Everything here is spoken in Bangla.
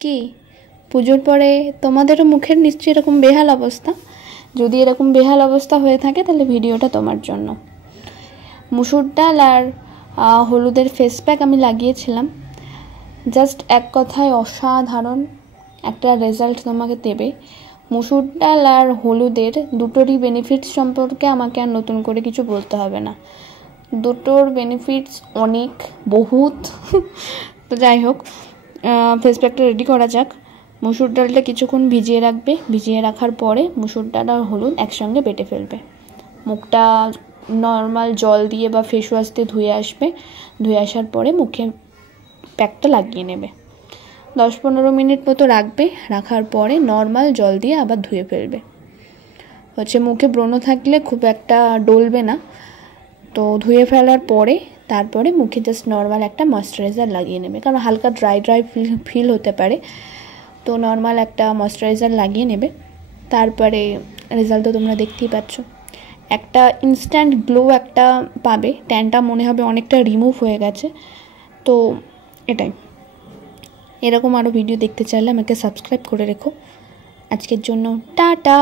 কি পুজোর পরে তোমাদেরও মুখের নিশ্চয়ই এরকম বেহাল অবস্থা। যদি এরকম বেহাল অবস্থা হয়ে থাকে তাহলে ভিডিওটা তোমার জন্য। মুসুর ডাল আর হলুদের ফেস প্যাক আমি লাগিয়েছিলাম, জাস্ট এক কথায় অসাধারণ একটা রেজাল্ট তোমাকে দেবে। মুসুর ডাল আর হলুদের দুটোরই বেনিফিটস সম্পর্কে আমাকে আর নতুন করে কিছু বলতে হবে না, দুটোর বেনিফিটস অনেক বহুত। তো যাই হোক, ফেস প্যাকটা রেডি করা যাক। মুসুর ডালটা কিছুক্ষণ ভিজিয়ে রাখবে, ভিজিয়ে রাখার পরে মুসুর ডাল আর হলুদ একসঙ্গে বেটে ফেলবে। মুখটা নর্মাল জল দিয়ে বা ফেস ওয়াশ দিয়ে ধুয়ে আসবে, ধুয়ে আসার পরে মুখে প্যাকটা লাগিয়ে নেবে। 10-15 মিনিট মতো রাখবে, রাখার পরে নর্মাল জল দিয়ে আবার ধুয়ে ফেলবে। মুখে ব্রণ থাকলে খুব একটা ডলবে না, তো ধুয়ে ফেলার পরে তারপরে মুখে জাস্ট নর্মাল একটা ময়েশ্চারাইজার লাগিয়ে নেবে, কারণ হালকা ড্রাই ফিল হতে পারে। তো নর্মাল একটা ময়েশ্চারাইজার লাগিয়ে নেবে, তারপরে রেজাল্ট তো তোমরা দেখতেই পাচ্ছ। একটা ইনস্ট্যান্ট গ্লো একটা পাবে, ট্যানটা মনে হবে অনেকটা রিমুভ হয়ে গেছে। তো এটাই, এরকম আরও ভিডিও দেখতে চাইলে আমাকে সাবস্ক্রাইব করে রেখো। আজকের জন্য টাটা।